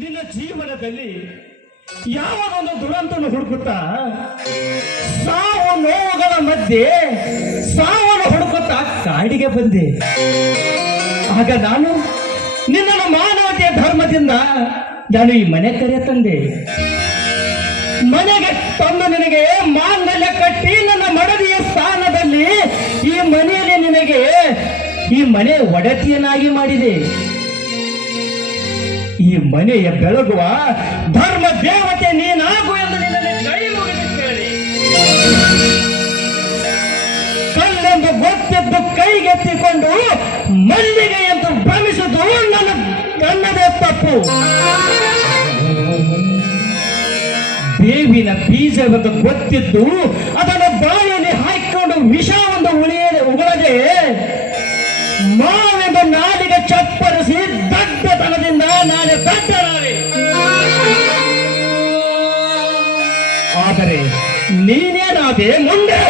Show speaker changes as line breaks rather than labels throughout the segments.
ನಿನ್ನ ಜೀವನದಲ್ಲಿ ಯಾವಾಗೊಂದು ದುರಂತವನ್ನು ಹುಡುಕುತ್ತಾ? ಸಾವು ನೋವುಗಳ ಮಧ್ಯೆ ಸಾವನ್ನು ಹುಡುಕುತ್ತಾ ಕಾಡಿಗೆ ಬಂದೆ. ಆಗ ನಾನು ನಿನ್ನನ್ನು ಮಾನವತೆಯ ಧರ್ಮದಿಂದ ನಾನು ಈ ಮನೆ ಕರೆ ತಂದೆ. ಮನೆಗೆ ತಂದು ನಿನಗೆ ಮಾಂಗಲ್ಯ ಕಟ್ಟಿ ನನ್ನ ಮಡದಿಯ ಸ್ಥಾನದಲ್ಲಿ ಈ ಮನೆಯಲ್ಲಿ ನಿನಗೆ ಈ ಮನೆ ಒಡತಿಯನ್ನಾಗಿ ಮಾಡಿದೆ. ಈ ಮನೆಯ ಬೆಳಗುವ ಧರ್ಮ ದೇವತೆ ನೀನಾಗು ಎಂದು ನಿನ್ನಲ್ಲಿ ಕೈ ಕಲ್ಲೆಂದು ಗೊತ್ತಿದ್ದು ಕೈಗೆತ್ತಿಕೊಂಡು ಮಲ್ಲಿಗೆ ಎಂದು ಭ್ರಮಿಸುವುದು ನನ್ನ ನನ್ನದೇ ತಪ್ಪು. ಬೇವಿನ ಬೀಜವೆಂದು ಗೊತ್ತಿದ್ದು ಅದನ್ನು ಬಾಯಲ್ಲಿ ಹಾಕಿಕೊಂಡು ವಿಷ ಒಂದು ಉಳಿಯದೆ ಉಗಳದೆ ಮಾವೆಂದು ನಾಲಿಗೆ ಚಪ್ಪರಿಸಿ ಆದರೆ ನೀನೇನಾದೆ ಮುಂದೆ.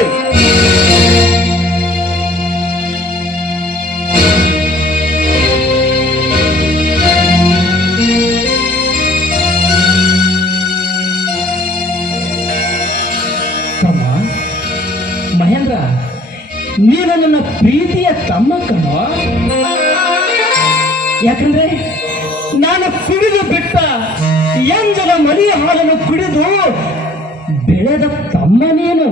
ತಮ್ಮ, ಮಹೇಂದ್ರ, ನೀನು ನನ್ನ ಪ್ರೀತಿಯ ತಮ್ಮ ಕಣ ಯಾಕಂದ್ರೆ ನಾನು ಕುಡಿದು ಬಿಟ್ಟ ಎಂಜಲ ಮರಿಯ ಹಾಲನ್ನು ಕುಡಿದು ಬೆಳೆದ ತಮ್ಮ ನೀನು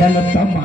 ನನ್ನ ತಮ್ಮ